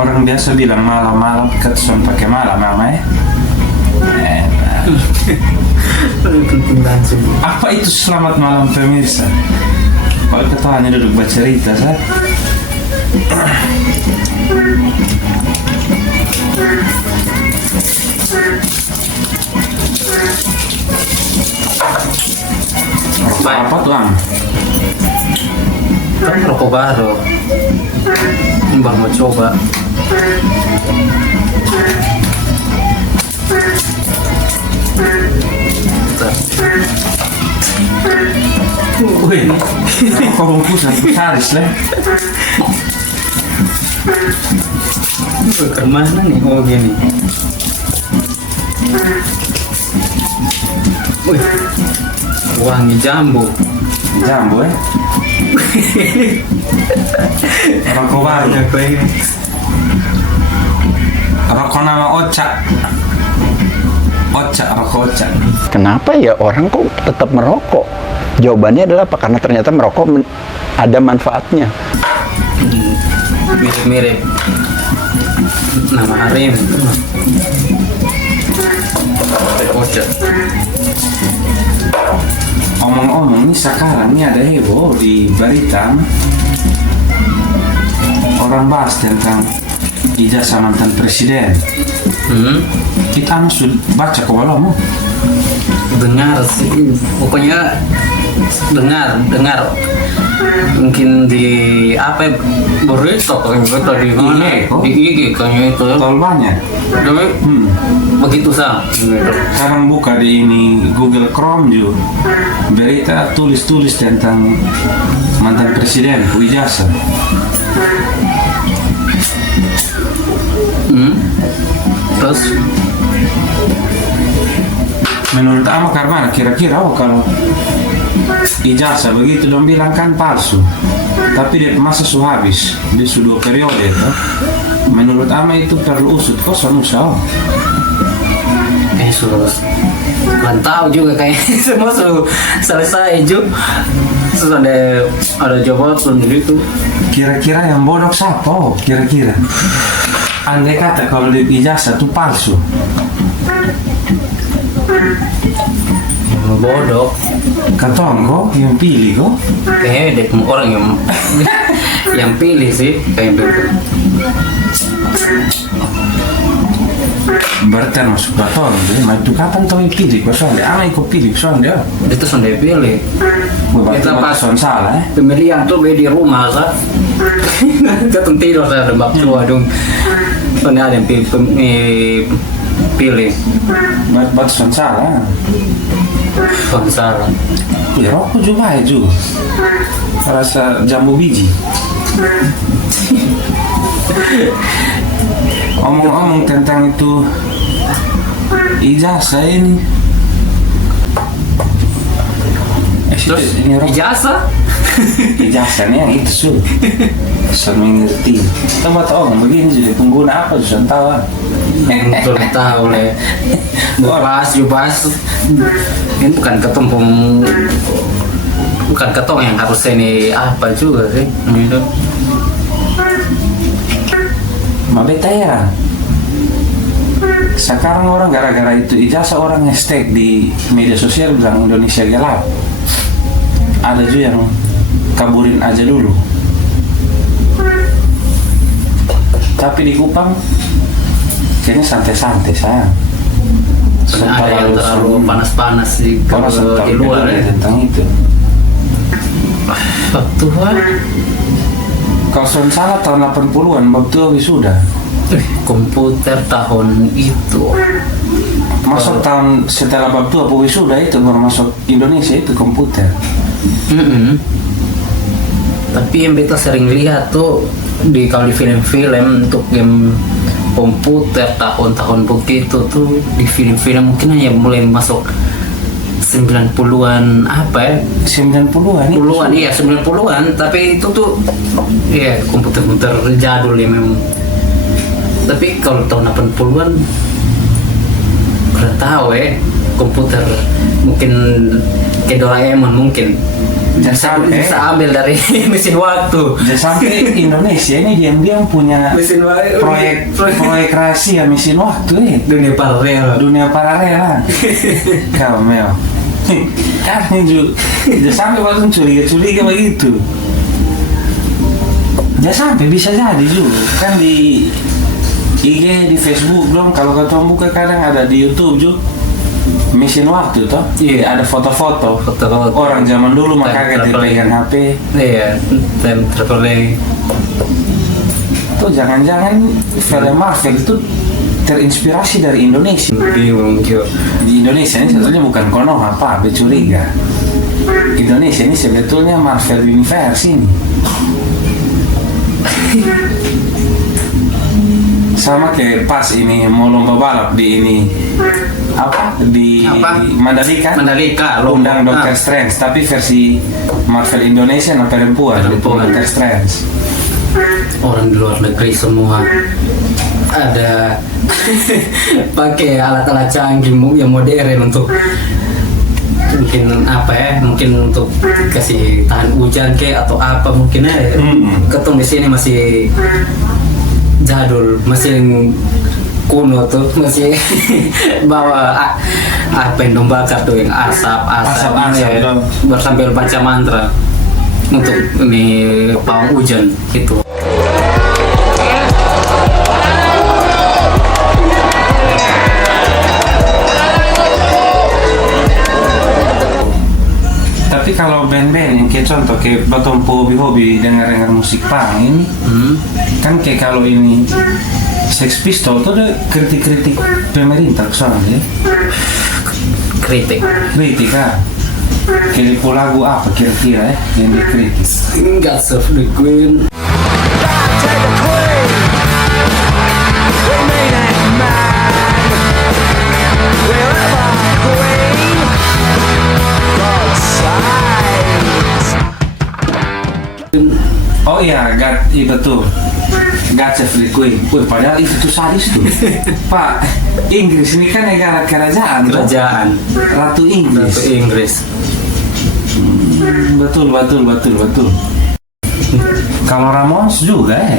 Orang biasa bilang malam-malam ketusan pakai malam mama ya. Penting langsung. Apa itu selamat malam pemirsa? Kalau kita hanya duduk bercerita sah. Apa tuan? Kan rokok baru. Bang mau coba. Wih, rokok bungkusan besar lah. Kemana nih? Oh gini. Wih, wangi jambu. Jambu ya. Rokok baru. Rokok nama Ocak. Rokok Ocak. Kenapa ya orang kok tetap merokok? Jawabannya adalah apa? Karena ternyata merokok ada manfaatnya. Mirip-mirip nama Harim. Ocak. Omong-omong ini sekarang ini ada heboh di berita. Orang bahas tentang ijazah mantan presiden. Kita sudah baca kok belum? Dengar sih, pokoknya dengar. Mungkin di apa berita di mana? Di IG kayaknya itu. Tol banyak. Tapi begitu sah. Sekarang buka di ini Google Chrome juga berita tulis tentang mantan presiden ijazah. Terus menurut Ama karena kira-kira kalau ijazah begitu dong bilang kan palsu, tapi dia masa habis dia sudah 2 periode toh. Menurut Ama itu perlu usut kosong usah. sudah belum tahu juga kayaknya semua sudah selesai juga. Terus ada jabatan gitu. Kira-kira yang bodoh siapa? Kira-kira andai kata kalau di ijazah itu palsu, Yang bodoh katong kok yang pilih kok. kayaknya deh orang yang pilih sih kayak gitu. Berarti masuk katong jadi itu kapan tau yang pilih kok soalnya anak ikut pilih soalnya Itu sudah pilih. Kita pas salah pemilihan tuh di rumah kan. Kita tidur saya ada bab tua dong. Soalnya ada yang pilih. batasan salah. Salah. Ya rokok juga aja rasa jambu biji. Omong-omong tentang itu ijazah ini. Terus ini rokok. ijazah Ijazahnya yang itu suh. Susah mengerti. Coba tahu begini jadi pengguna apa susah tahu. belum tahu le. Bahas ini bukan ketong yang harus ini apa juga sih gitu. Mabeta ya. Sekarang orang gara-gara itu ijazah orang hashtag di media sosial bilang Indonesia gelap. Ada juga yang kaburin aja dulu. Tapi di Kupang kayaknya santai-santai sayang. Ada yang terlalu panas-panas di luar ya. Tentang itu. Tuhan. Kalau salah tahun 80-an waktu wisuda. Komputer tahun itu. Masuk tahun setelah bab 2 wisuda itu baru masuk Indonesia itu komputer. Tapi yang beta sering lihat tuh kalau di film-film untuk game komputer tahun-tahun begitu tuh di film-film mungkin hanya mulai masuk 90-an apa ya? 90-an itu. 90-an iya 90-an, tapi itu tuh ya komputer-komputer jadul ya memang. Tapi kalau tahun 80-an kurang tahu ya komputer mungkin kayak Doraemon mungkin bisa ambil dari mesin waktu. Jangan sampai Indonesia ini diam-diam punya Mesin waktu. proyek rahasia mesin waktu Dunia paralel. dunia paralel. Kau Mel. Kan juga jangan sampai waktu curiga begitu. Jangan sampai bisa jadi juga kan di IG, di Facebook dong. Kalau kau buka kadang ada di YouTube juga mesin waktu toh. Iya, ada foto-foto orang zaman dulu makanya dipegang HP. Iya, time traveling. Tuh jangan-jangan film Marvel itu terinspirasi dari Indonesia. Bingung juga. Di Indonesia ini sebetulnya bukan Konoha, apa curiga. Indonesia ini sebetulnya Marvel Universe ini. Sama kayak pas ini mau lomba balap di ini di Mandalika undang Doctor Strange, tapi versi Marvel Indonesia perempuan Doctor Strange. Orang di luar negeri semua ada pakai alat-alat canggih yang modern untuk mungkin untuk kasih tahan hujan atau apa mungkin ketemu di sini masih jadul, masih kuno tuh, masih bawa pendom bakar tuh yang asap sambil baca mantra untuk ini pawang hujan gitu. Tapi kalau band-band yang kayak contoh kayak Batom hobi dengar musik punk ini kan kayak kalau ini Sex Pistols tuh ada kritik pemerintah soalnya. Kritik kan kayak lagu apa kira-kira yang dikritik? Gods of the Queen. Oh iya, betul. God Save the Queen. Padahal itu tuh sadis tuh. Pak, Inggris ini kan negara kerajaan. Ratu Inggris. Betul. Kalau Ramones juga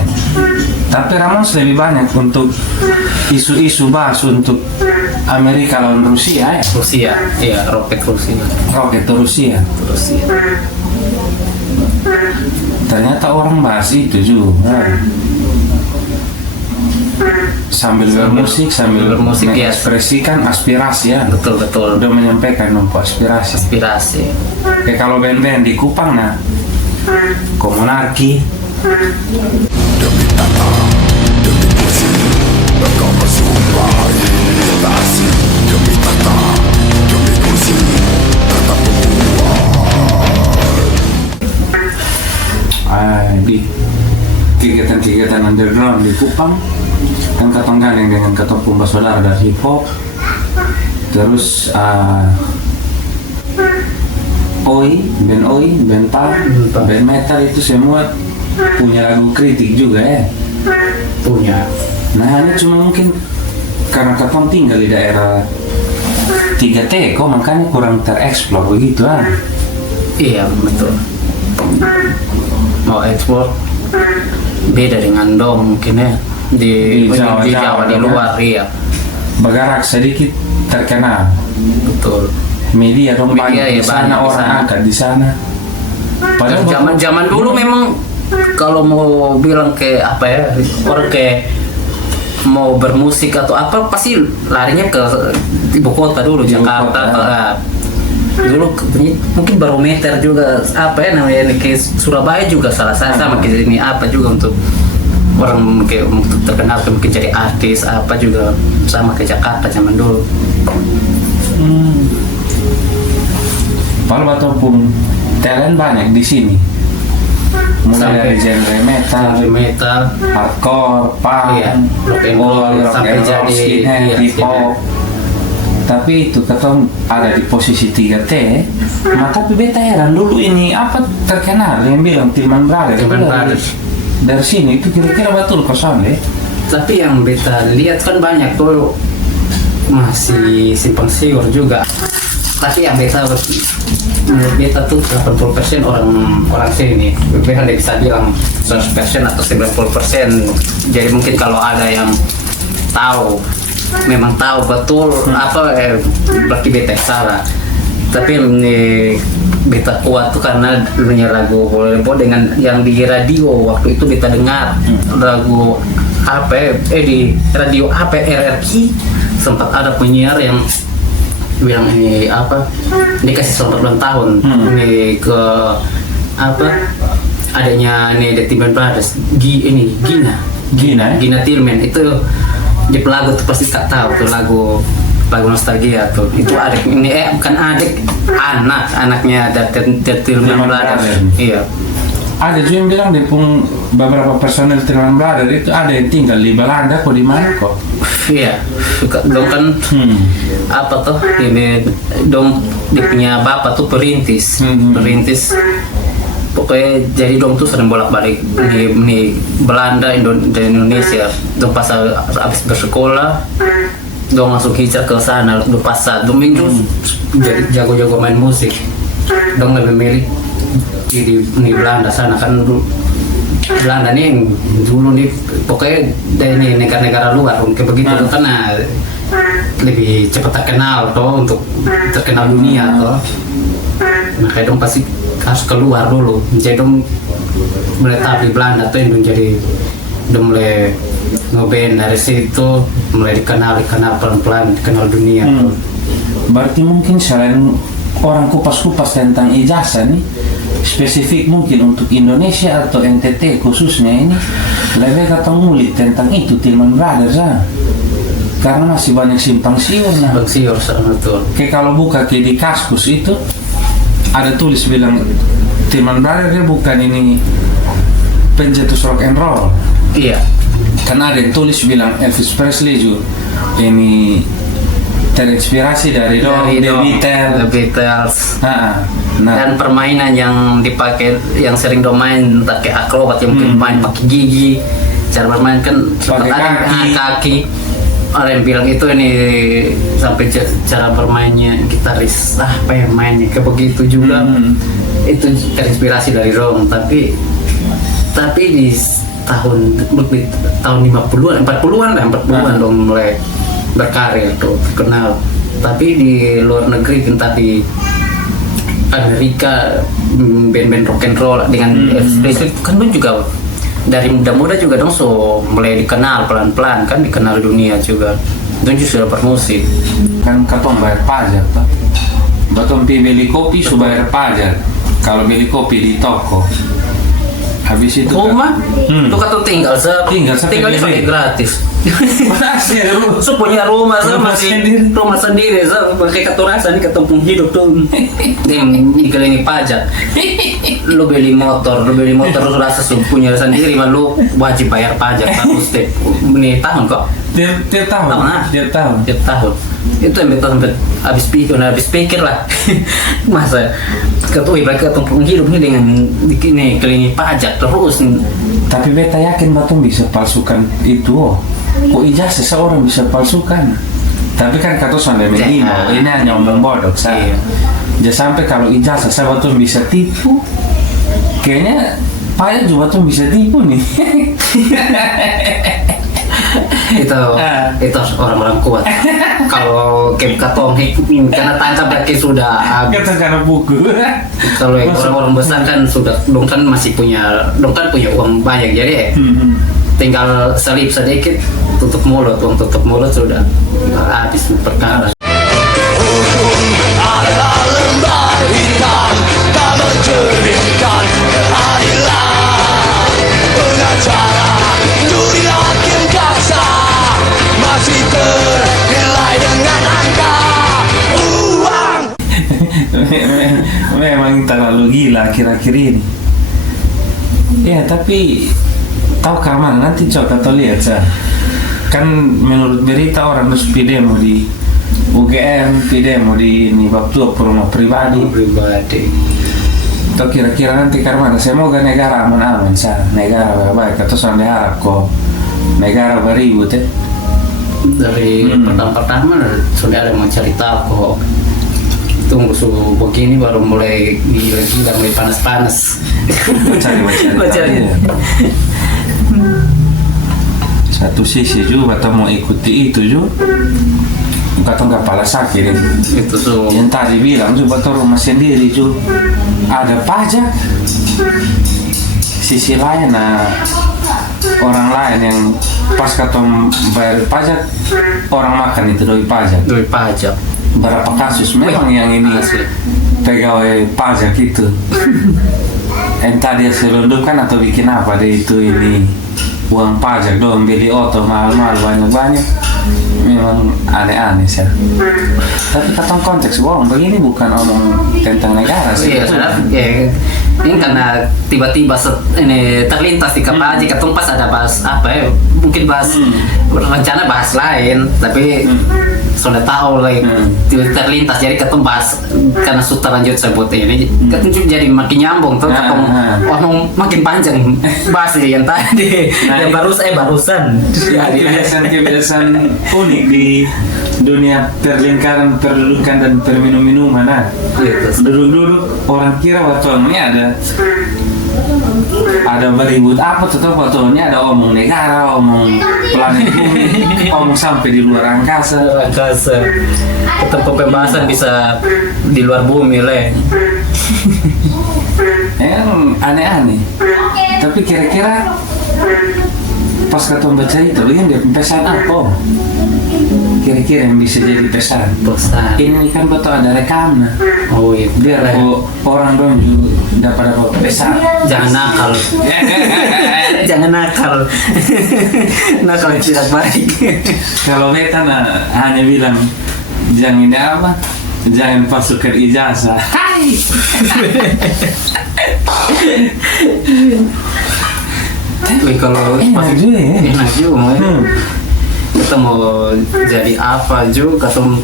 tapi Ramones lebih banyak untuk isu-isu bahas untuk Amerika lawan Rusia Iya, roket Rusia. Ternyata orang bahas itu juga sambil bermusik mengekspresikan aspirasi ya. Betul. Udah menyampaikan aspirasi. Kayak kalau band-band di Kupang Komunarki. Demi tata, demi kursi, engkau bersumpah imitasi. Demi tata, demi kursi, tetap menguat. Di kegiatan-kegiatan underground di Kupang kan katong gandeng dengan katong pumba saudara dari hip hop, terus band punk, band metal itu semua punya lagu kritik juga punya. Nah ini cuma mungkin karena katong tinggal di daerah 3T kok makanya kurang tereksplor begitu Iya betul. Mau ekspor beda dengan dom mungkin di Jawa di luar Bagarak sedikit terkenal. Betul. Media dong banyak di sana, orang angkat di sana. Padahal zaman dulu memang kalau mau bilang orang mau bermusik atau apa pasti larinya ke ibu kota dulu, Jakarta. Dulu mungkin barometer juga namanya ke Surabaya juga salah satu sama ke sini juga untuk orang untuk terkenal mungkin jadi artis juga sama ke Jakarta zaman dulu. Kalau ataupun talent banyak di sini. Mulai dari genre metal, hardcore, punk, rock and roll, sampai jadi hip hop. Tapi itu ketemu ada di posisi 3T. Tapi beta heran dulu ini terkenal yang bilang Tilman Brothers. Dari sini itu kira-kira betul kosong Tapi yang beta lihat kan banyak tuh masih simpang siur juga. Tapi yang beta menurut beta tuh 80% orang sini. Beta tidak bisa bilang 100% atau 90%. Jadi mungkin kalau ada yang tahu, memang tahu betul apa berarti beta yang salah. Tapi beta kuat tuh karena dulunya lagu Boleh dengan yang di radio waktu itu beta dengar lagu apa di radio apa RRQ sempat ada penyiar yang bilang ini apa dikasih selamat ulang tahun ini ke apa adanya ini The Tillman Brothers Gina Tillman itu di lagu tuh pasti tak tahu tuh lagu nostalgia tuh itu adik ini bukan adik anaknya The Tillman Brothers iya. Ada juga yang bilang dia pun beberapa personel Tillman Brothers itu ada yang tinggal di Belanda kok di mana kok. Iya, dong kan apa tuh ini dong dia punya bapak tuh perintis, pokoknya jadi dong tuh sering bolak-balik di Belanda dan Indonesia. Dong pas habis bersekolah, dong langsung hijrah ke sana. Dong pas dong minggu jadi jago-jago main musik, dong lebih milih di Belanda sana kan dulu. Belanda nih dulu nih pokoknya dari negara-negara luar kayak begitu karena lebih cepat terkenal toh untuk terkenal dunia toh makanya dong pasti harus keluar dulu jadi dong mulai di Belanda tuh yang jadi dong mulai ngeband dari situ mulai dikenal pelan-pelan dikenal dunia toh. Berarti mungkin selain orang kupas-kupas tentang ijazah nih spesifik mungkin untuk Indonesia atau NTT khususnya ini lebih kata ngulik tentang itu Tillman Brothers karena masih banyak simpang siur betul. Kayak kalau buka ke di Kaskus itu ada tulis bilang Tillman Brothers dia bukan ini pencetus rock and roll iya karena ada yang tulis bilang Elvis Presley juga ini terinspirasi dari The Beatles. Nah. Dan permainan yang dipakai yang sering domain pakai akrobat yang mungkin main pakai gigi cara bermain kan pakai kaki orang yang bilang itu ini sampai cara bermainnya gitaris apa yang mainnya kayak begitu juga itu terinspirasi dari Rom tapi di tahun 50-an 40-an dong mulai berkarya tuh kenal tapi di luar negeri entah di Amerika band-band rock and roll dengan Elvis Presley kan pun juga dari muda-muda juga dong so mulai dikenal pelan-pelan kan dikenal dunia juga itu juga sudah bermusik kan katong bayar pajak tuh batong beli kopi sudah bayar pajak kalau beli kopi di toko habis itu rumah tuh kata tinggal di pakai gratis so punya rumah masih rumah sendiri pakai katurasa nih ketempung hidup tuh yang dikelilingi pajak lu beli motor rasa punya sendiri mah lu wajib bayar pajak setiap tahun kok tiap tahun itu yang betul sampai habis pikir lah masa ketui pakai ketempung hidup ini dengan ini kelilingi pajak terus tapi beta yakin batong bisa palsukan itu kok ijazah seorang bisa palsukan tapi kan kata sampai medina ini hanya omong bodoh saya sampai kalau ijazah saya batong bisa tipu kayaknya payah juga batong bisa tipu nih itu orang-orang kuat kalau kayak katong karena tangkap kaki sudah habis karena buku kalau orang-orang besar kan sudah dong kan masih punya uang banyak jadi tinggal selip sedikit tutup mulut sudah habis perkara. Adalah lembar hitam tak mencerminkan keadilan. Pengacara juri hakim jaksa masih ternilai dengan angka uang. Memang terlalu gila akhir-akhir ini ya tapi tahu kamar nanti coba kau lihat kan menurut berita orang harus demo di UGM demo di ini waktu rumah pribadi atau kira-kira nanti karena semoga negara aman-aman negara baik atau sampai harap kok negara beribut dari pertama sudah ada yang mencari tahu kok tunggu suhu begini baru mulai gila-gila, mulai panas-panas. Cari. Satu sisi juga atau mau ikuti itu juga, kata nggak kepala sakit Itu tuh. yang tadi bilang juga atau rumah sendiri juga ada pajak. Sisi lain, nah orang lain yang pas katong bayar pajak, orang makan itu dari pajak. Duit pajak. Berapa kasus memang yang ini Asli. pegawai pajak itu entah dia selundupkan atau bikin apa deh itu ini uang pajak dong, beli oto mahal-mahal banyak-banyak, memang aneh-aneh sih. Tapi katong konteks uang begini bukan omong tentang negara sih. Iya, ya, ini karena tiba-tiba ini terlintas di kepala aja, ketemu pas ada bahas apa ya, mungkin bahas rencana bahas lain, tapi sudah tahu lagi terlintas, jadi ketemu bahas karena sudah lanjut sebut ini, ketemu jadi makin nyambung tuh, ketemu ngomong makin panjang bahas yang tadi, yang barusan. Ya, kebiasaan unik di dunia perlingkaran perdudukan dan perminum-minuman. Nah, dulu orang kira waktu ini ada beribut apa tuh waktu ini ada omong negara, omong planet bumi, omong sampai di luar angkasa. Ketemu pembahasan bisa di luar bumi le. Aneh-aneh. Tapi kira-kira pas ketemu baca itu, begini dia pesan apa? Kira-kira yang bisa jadi pesan. Ini kan betul ada rekamnya. Oh iya. Biar orang dong juga dapat pesan. Jangan nakal. Jangan nakal. Nakal tidak baik. Kalau beta hanya bilang jangan ini apa? Jangan pasukan ijazah. Hai. Wih, kalau enak juga ya. enak juga. Kita mau jadi apa juga, ketemu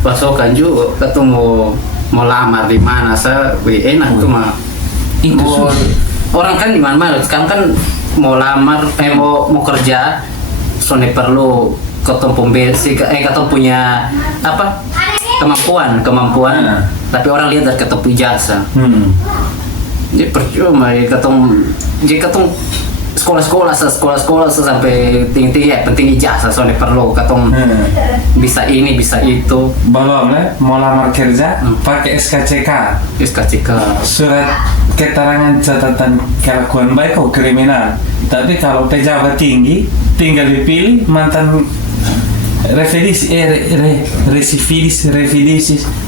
pasokan juga, ketemu mau lamar di mana, enak tuh mah. Itu Orang kan di mana-mana sekarang kan mau lamar, mau kerja, soalnya perlu ketemu basic, ketemu punya apa kemampuan. Tapi orang lihat dari ketemu ijazah. Jadi percuma ya ketemu sekolah sampai tinggi ya, penting ijazah soalnya perlu ketemu bisa ini bisa itu. belum mau lamar kerja pakai SKCK, surat keterangan catatan kelakuan baik atau kriminal. Tapi kalau pejabat tinggi tinggal dipilih mantan residivis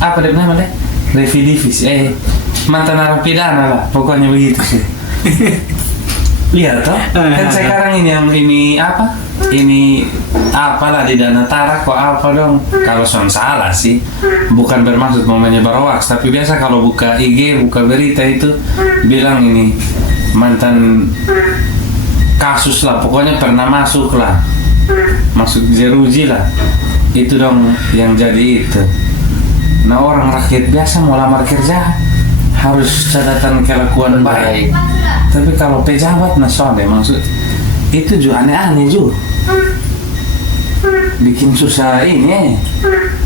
apa dia namanya, residivis mantan narapidana lah, pokoknya begitu sih. Lihat toh, kan sekarang ini yang ini apalah di Dana Tara kok apa dong? Kalau son salah sih, bukan bermaksud mau menyebar hoax, tapi biasa kalau buka IG, buka berita itu bilang ini mantan kasus lah, pokoknya pernah masuk jeruji lah, itu dong yang jadi itu. Nah orang rakyat biasa mau lamar kerja harus catatan kelakuan baik. Tapi kalau pejabat nasional maksud itu juga aneh-aneh juga. Bikin susah ini.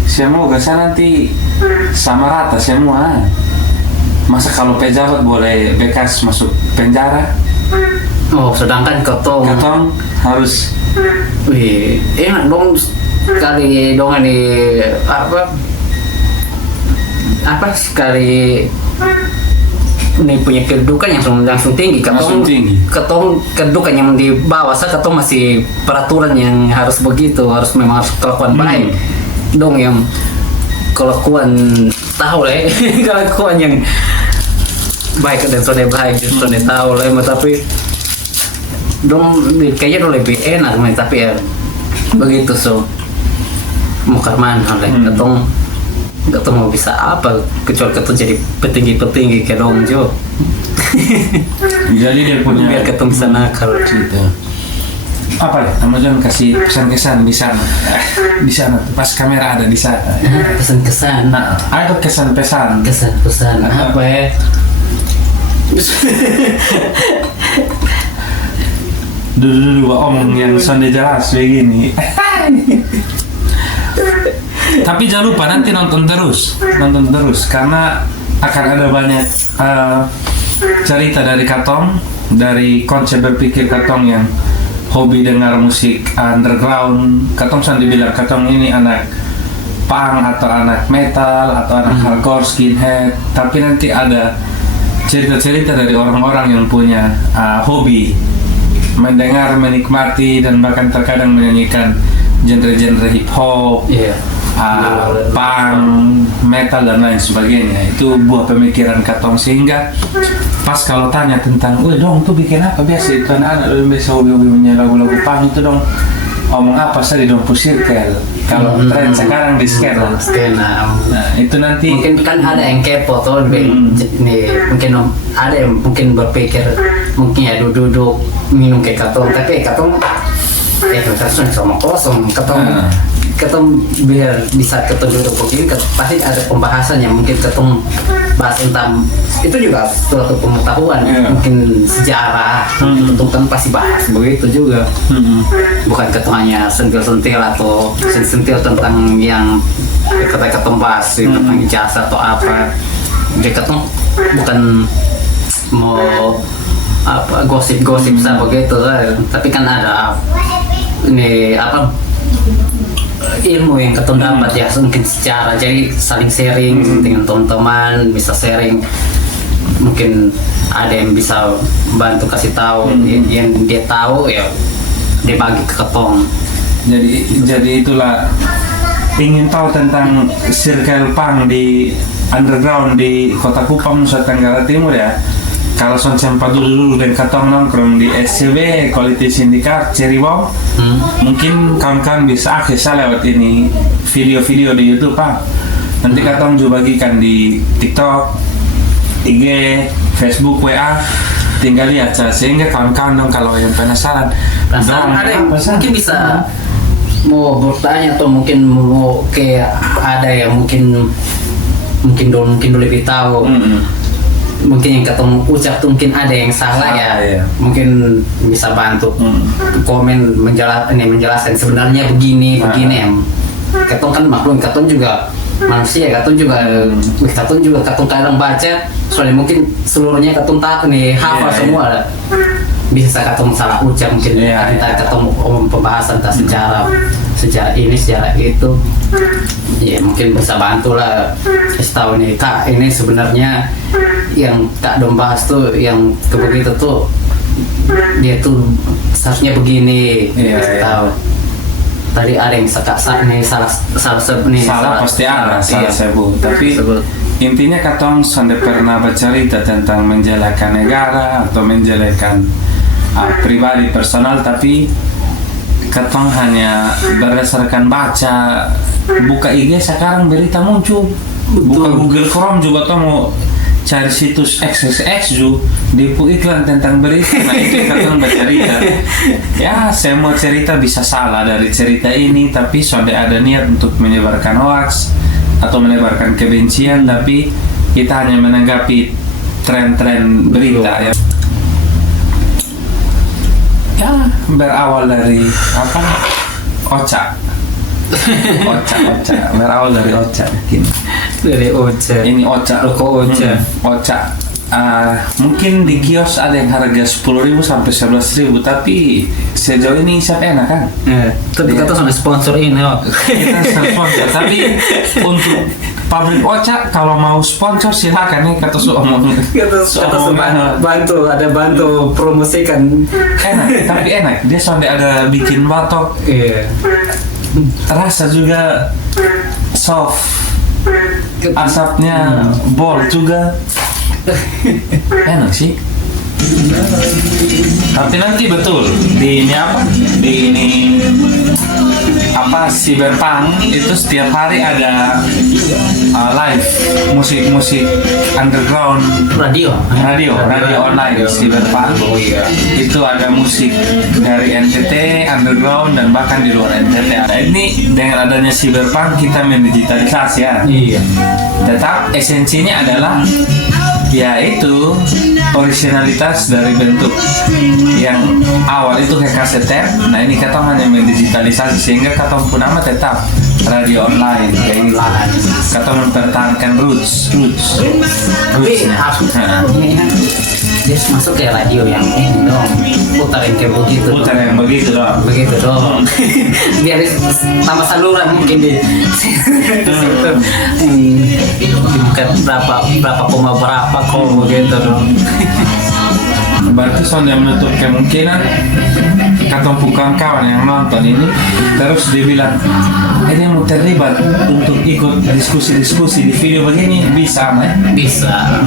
Semoga saya nanti sama rata semua. Masa kalau pejabat boleh bekas masuk penjara? Oh, sedangkan ketong harus. Wih, enak dong sekali dong ini apa sekali ini punya kedudukan yang langsung tinggi, ketong kedudukan yang di bawah saya ketong masih peraturan yang harus begitu, harus memang harus kelakuan baik dong, yang kelakuan tahu lah kelakuan yang baik dan sudah baik sudah tahu lah, tapi dong kayaknya dong lebih enak tapi ya begitu mau kemana lah ketong mau bisa apa kecuali ketong jadi petinggi kayak dong Jo. Jadi dia punya biar ketong bisa nakal gitu. Apa ya? Amazon kasih pesan-kesan di sana. Di sana pas kamera ada di sana. Pesan-kesan. Nah, ada kesan-pesan. Kesan-pesan apa ya? Dulu omong yang sonde jelas begini. Tapi jangan lupa nanti nonton terus karena akan ada banyak cerita dari Katong, dari konsep berpikir Katong yang hobi dengar musik underground. Katong sendiri bilang Katong ini anak punk atau anak metal atau anak hardcore skinhead, tapi nanti ada cerita-cerita dari orang-orang yang punya hobi mendengar, menikmati, dan bahkan terkadang menyanyikan genre-genre hip hop, punk, metal dan lain sebagainya. Itu buah pemikiran Katong, sehingga pas kalau tanya tentang, "Wih dong, tuh bikin apa biasa itu anak-anak biasa hobi-hobinya lagu-lagu punk itu dong, omong apa saya di Dompu Circle." Kalau tren sekarang di skena. Nah, itu nanti mungkin kan ada yang kepo tuh, nih mungkin ada yang mungkin berpikir mungkin ya duduk minum kayak Katong, tapi Katong terus sama kosong. Katong biar bisa Katong duduk begini, pasti ada pembahasan yang mungkin Katong bahas tentang itu juga suatu pengetahuan, mungkin sejarah, Katong kan pasti bahas begitu juga. Bukan Katong hanya sentil-sentil atau sentil tentang yang Katong bahas tentang ijazah atau apa. Jadi Katong bukan mau apa gosip-gosip begitu lah, tapi kan ada ini apa ilmu yang Katong dapat ya, mungkin secara jadi saling sharing dengan teman-teman, bisa sharing, mungkin ada yang bisa bantu kasih tahu yang dia tahu ya dia bagi ke Katong. jadi itulah ingin tahu tentang circle punk di underground di Kota Kupang, Nusa Tenggara Timur ya. Kalau sempat dulu dan Katong nongkrong di SCB, Quality Syndicate, Ceribau, mungkin kawan-kawan bisa akses lewat ini video-video di YouTube Pak. Nanti Katong juga bagikan di TikTok, IG, Facebook, WA, tinggal lihat sehingga kawan-kawan dong kalau yang penasaran. Ada yang mungkin bisa mau bertanya atau mungkin mau kayak ada yang mungkin lebih tahu. Mungkin yang Katong ucap tuh mungkin ada yang salah ya. Mungkin bisa bantu komen menjelaskan sebenarnya begini. Katong kan maklum, Katong juga manusia, Katong juga Katong kadang baca, soalnya mungkin seluruhnya Katong tak hafal semua. Bisa Katong salah ucap mungkin kita Katong pembahasan tentang sejarah ini sejarah itu. Ya mungkin bisa bantu lah kasih tahu nih Kak, ini sebenarnya yang Kak Dom bahas tuh yang begitu tuh dia tuh seharusnya begini. Tahu tadi ada yang salah pasti ada salah sebut, tapi intinya Katong sudah pernah bercerita tentang menjelekan negara atau menjelekan pribadi personal, tapi Katong hanya berdasarkan baca, buka IG sekarang berita muncul, buka Google Chrome juga Katong mau cari situs XXX juga dipu iklan tentang berita. Nah itu Katong bercerita ya, semua cerita bisa salah dari cerita ini, tapi sudah ada niat untuk menyebarkan hoax atau menyebarkan kebencian, tapi kita hanya menanggapi tren-tren berita ya berawal dari apa, Ocha berawal dari Ocha ini Ocha mungkin di kios ada yang harga 10.000 sampai 11.000, tapi sejauh ini siapa enak kan? Tapi kata sama sponsor ini kita sponsor, tapi untuk pabrik Ocha kalau mau sponsor silakan nih, kata bantu promosikan. Tapi enak, dia sampai ada bikin batok, rasa juga soft, asapnya bold juga, enak sih. Tapi nanti betul di ini Cyberpunk itu setiap hari ada live musik underground, radio online Cyberpunk. Itu ada musik dari NTT underground dan bahkan di luar NTT. Ini dengan adanya Cyberpunk kita mendigitalisasi ya. Tetap esensinya adalah yaitu originalitas dari bentuk yang awal itu kayak kaseter. Nah ini katong hanya mendigitalisasi sehingga katong pun nama tetap radio online kayak gitu. Katong mempertahankan roots. Tapi dia masuk ke radio yang ini dong, putarin kayak begitu. Putar yang begitu doang. Begitu dong. Biar tambah saluran mungkin di situ. Bukan berapa koma berapa kok begitu dong. Berarti soalnya menutup kemungkinan katong kawan yang nonton ini terus dia bilang ini mau terlibat untuk ikut diskusi-diskusi di video begini bisa mah? Bisa.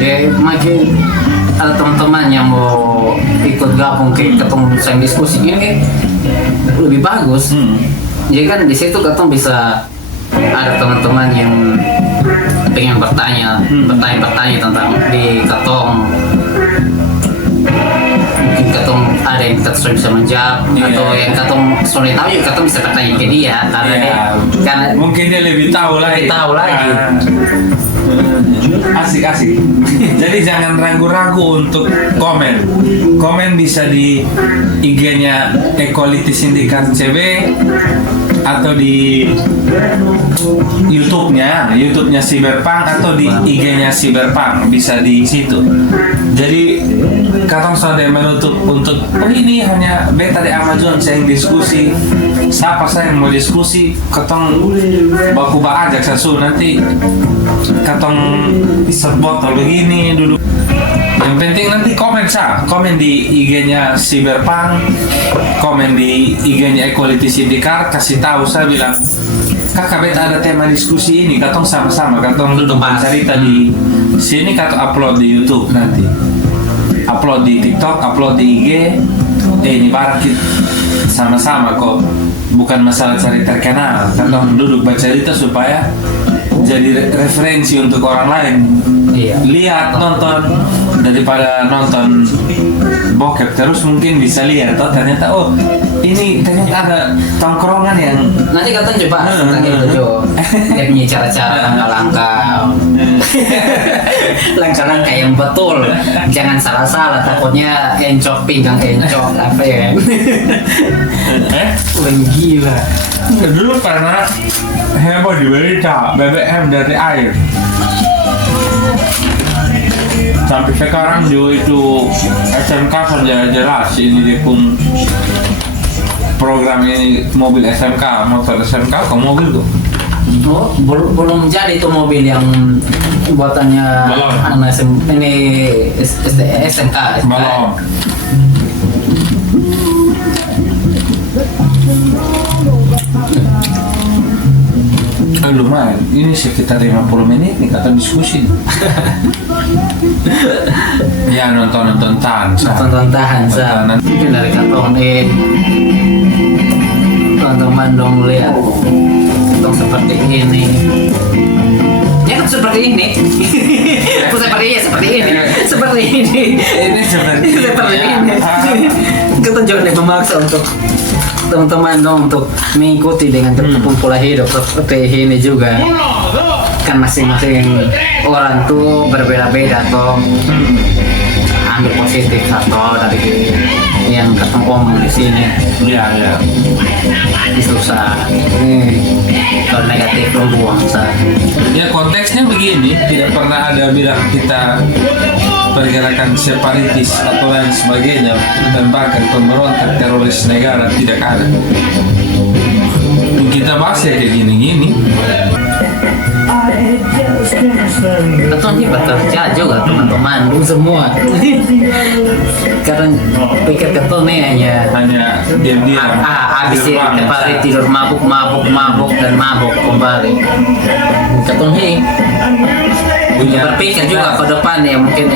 Dia makin ada teman-teman yang mau ikut gabung ke ketemu saya diskusi ini lebih bagus. Jadi kan di situ ketemu bisa ada teman-teman yang pengen bertanya tentang di ketong. Mungkin ketong ada yang kita sudah bisa menjawab atau yang ketong sudah tahu juga ketong bisa bertanya ke dia karena dia karena mungkin dia lebih tahu lagi. Asik. Jadi jangan ragu-ragu untuk komen bisa di IG-nya Equality Sindikat CB atau di YouTube-nya Cyberpunk atau di IG-nya Cyberpunk, bisa di situ. Jadi katong sudah menutup untuk ini hanya beta di Amazon saya yang diskusi. Siapa saya yang mau diskusi, katong baku ajak sesu nanti katong isep botol begini dulu. Yang penting nanti komen di IG-nya Cyberpunk, komen di IG-nya Equality Sindikat, kasih tahu saya bilang kakak beta ada tema diskusi ini, katong sama-sama katong duduk cerita di sini, katong upload di YouTube nanti, upload di TikTok, upload di IG. Ini barat kita sama-sama kok, bukan masalah cari terkenal, katong duduk bercerita supaya jadi referensi untuk orang lain. Lihat, nonton, daripada nonton bokep terus mungkin bisa lihat ternyata ini ternyata ada tongkrongan yang nanti katanya coba tentang itu Jo. Dia punya cara-cara langkah-langkah yang betul, jangan salah-salah, takutnya encok pinggang encok apa ya. Gila. Dulu pernah heboh di berita BBM dari air. Sampai sekarang juga itu SMK saja jelas ini dia pun program ini mobil SMK, motor SMK ke mobil tuh. Oh, belum jadi itu mobil yang buatannya anak ini SMK. Belum. Lumayan, ini sekitar 50 menit nih kata diskusi. Ya nonton Tansa. Mungkin dari kantong teman-teman dong lihat kantong seperti ini. Ya kan seperti ini. seperti ini. Ini seperti ini. Kita jangan memaksa untuk teman-teman dong untuk mengikuti dengan pola hidup seperti ini juga. Kan masing-masing orang tuh berbeda-beda toh. Ambil positif atau dari yang ketemu omong di sini. Iya. Susah. Kalau negatif lo buang sah. Ya konteksnya begini, tidak pernah ada bilang kita pergerakan separatis atau lain sebagainya dan bahkan pemberontak teroris negara, tidak ada. Kita bahas ya kayak gini-gini. Betul nih bekerja juga teman-teman semua. Karena pikir betul nih hanya diam-diam. Habis kembali tidur mabuk kembali. Betul nih. Berpikir juga ke depan ya mungkin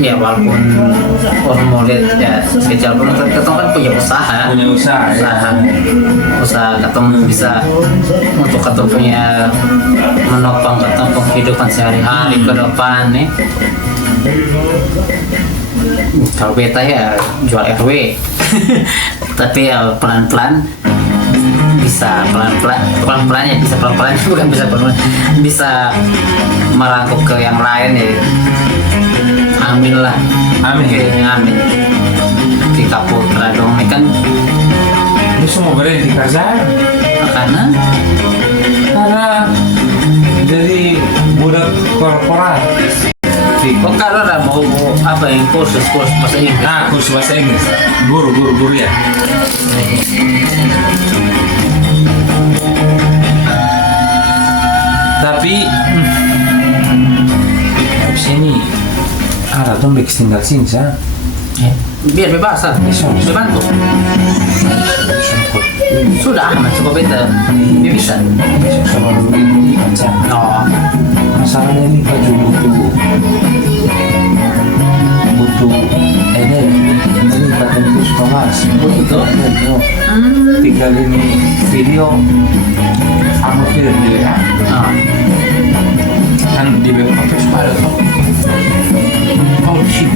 ya walaupun orang mau lihat ya sekejap pun ketemu kan punya usaha ketemu bisa untuk ketemu punya menopang ketemu kehidupan sehari-hari ke depan nih. Kalau beta ya jual RW tapi ya pelan-pelan bisa pelan-pelan bukan bisa merangkuk ke yang lain ya. amin lah. Amin. Oke, amin. Kita putra dong ini kan Ini semua berhenti kerja karena karena jadi budak korporat. kok kalau ada mau apa yang kursus bahasa Inggris. Nah, kursus bahasa Inggris. Guru ya. Tapi sini ada tuh bikin tinggal singsa. Biar bebas lah. Sudah bantu. Sudah aman cukup itu. Dia bisa. Sama dulu ini baca. Oh, Masalahnya ini baju butuh energi. Ini badan terus panas. begitu. Tinggal ini video aku film dia ya. Ah, Kan di web terus ada tuh. Oh shit.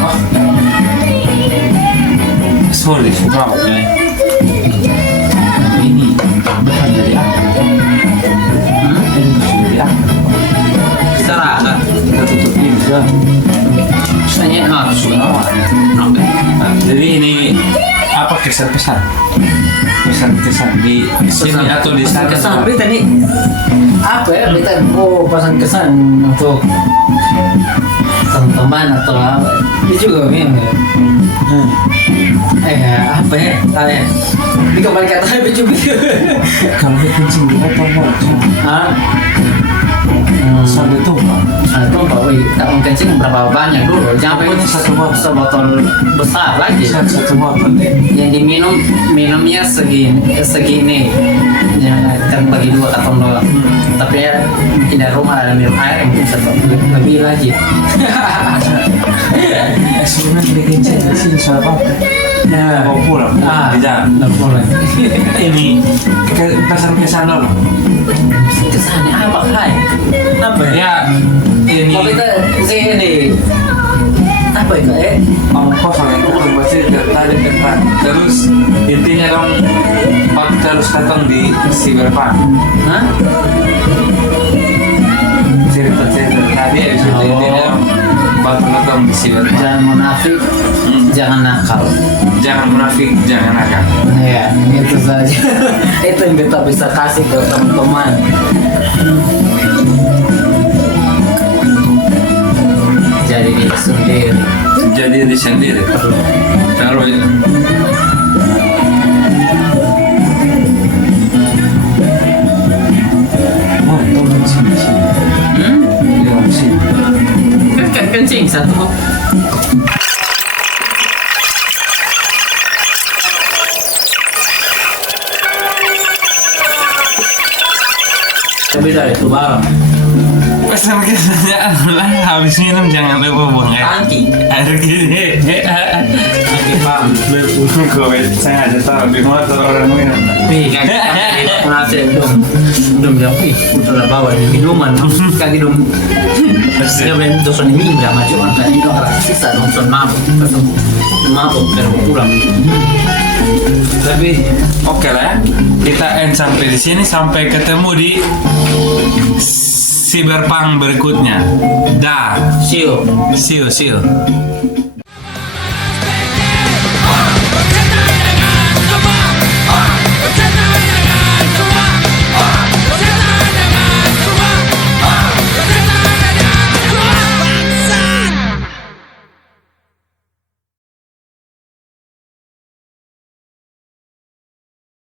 Ah. Sorry, wow. Ini bukan dari aku. Ini dari aku. serahkan. Kita tutup ini sudah. Misalnya sudah. Oke. Nah, jadi ini apa kesan-kesan? Pesan-kesan di sini atau di sana? Kesan berita nih apa ya berita pesan kesan untuk teman-teman atau apa ini juga memang apa ya ini kembali kata saya juga Kalau dia kencing di motor mau sampai tuh Pak. itu bawa tak mungkin sih berapa banyak dulu jangan Pokoknya satu botol. sebotol besar lagi Satu motor deh. yang minumnya segini ya, kan bagi 2 karton doang tapi ya mungkin dari rumah ada minum air mungkin lebih lagi Sebenarnya dia kencing di sini soal apa? ya Mau pulang di jalan. udah mulai Ini pesan-kesan dulu. kesannya apa kai apa ya Ya ini kalau kita sini apa ya ongkos yang bukan pasti tertarik depan. Terus intinya dong Pak terus datang di Cyberpunk. hah Cerita-cerita tadi ya cerita intinya dong Pak datang di Cyberpunk. jangan munafik jangan nakal Jangan munafik, jangan nakal. ya itu saja itu yang kita bisa kasih ke teman-teman jadi diri sendiri Jadi diri sendiri. Taruh ya. Oh, tolong sini sini. Jangan sini. kan kencing satu beda itu bang Pesan-kesannya adalah habis minum jangan lupa buang air. tangki Air gini. tangki bang Gue sengaja taruh di motor orang minum. nih kan nasi belum jam udah bawa minuman kan minum sudah main dosen ini nggak maju kan ini orang sisa nonton mabuk dan pulang Tapi oke lah ya. Kita end sampai di sini, sampai ketemu di Cyberpunk berikutnya. Dah. see you See you.